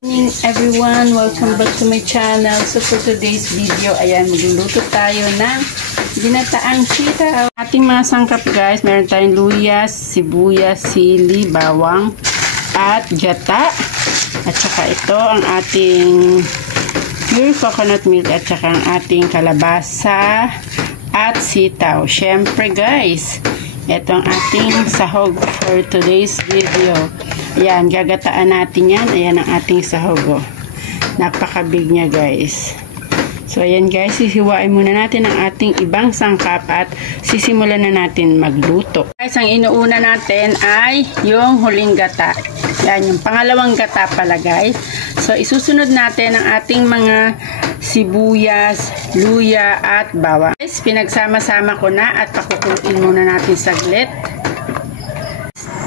Good morning everyone, welcome back to my channel. So for today's video, ayan, magluluto tayo ng ginataang sitaw. Ating mga sangkap guys, meron tayong luyas, sibuyas, sili, bawang, at gata. At saka ito ang ating pure coconut milk at saka ang ating kalabasa at sitaw. Syempre guys, ito ang ating sahog for today's video. Ayan, gagataan natin yan. Ayan ang ating sahog. Napakabig niya guys. So ayan guys, hihiwain muna natin ang ating ibang sangkap at sisimulan na natin magluto. Guys, ang inuuna natin ay yung huling gata. Yan, yung pangalawang gata pala guys. So isusunod natin ang ating mga sibuyas, luya at bawang. Guys, pinagsama-sama ko na at pakukuluin muna natin saglit.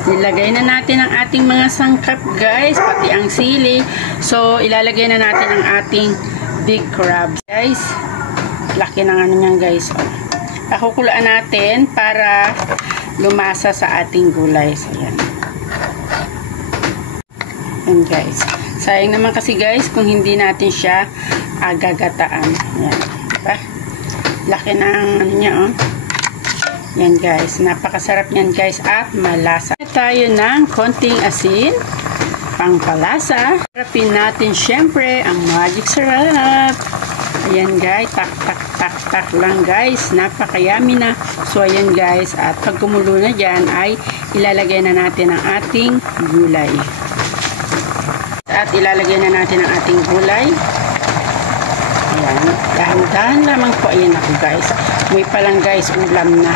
Nilagay na natin ang ating mga sangkap guys, pati ang sili. So ilalagay na natin ang ating big crab guys. Laki ng ano niyan guys. Pakukulaan natin para lumasa sa ating gulay. So yan. Yan guys. Sayang naman kasi guys kung hindi natin siya agagataan. Yan. Diba? Laki ng ano niya oh. Yan guys, napakasarap yan guys at malasa. Tayo ng konting asin, pangpalasa. Sarapin natin syempre ang magic sarap. Ayan guys, tak tak tak tak lang guys, napakayami na. So ayan guys, at pag kumulo na dyan ay ilalagay na natin ang ating gulay. At ilalagay na natin ang ating gulay. Ayan, dahan-dahan lamang po. Ayan ako guys, may palang guys, ulam na.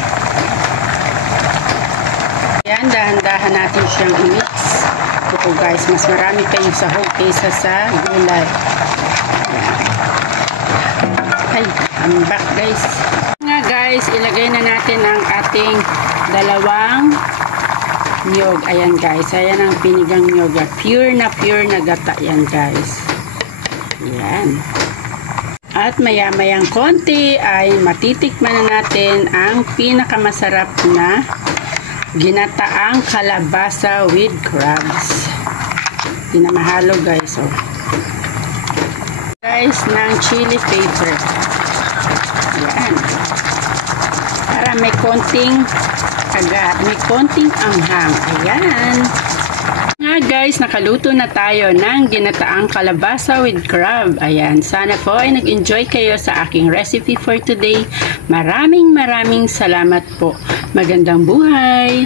Ayan, dahan-dahan natin siyang i-mix. Ito guys, mas marami kayong sahog kaysa sa gulay. Ayan. Ay, I'm back guys. Nga guys, ilagay na natin ang ating dalawang niyog. Ayan guys, ayan ang pinigang niyog. Pure na gata yan guys. Ayan. At maya-mayang konti ay matitikman na natin ang pinakamasarap na ginataang kalabasa with crabs. Pinamahalo guys. Oh. Guys, ng chili paper. Ayan. Para may konting may konting anghang. Ayan. Nga guys, nakaluto na tayo ng ginataang kalabasa with crab. Ayan, sana po ay nag-enjoy kayo sa aking recipe for today. Maraming salamat po. Magandang buhay!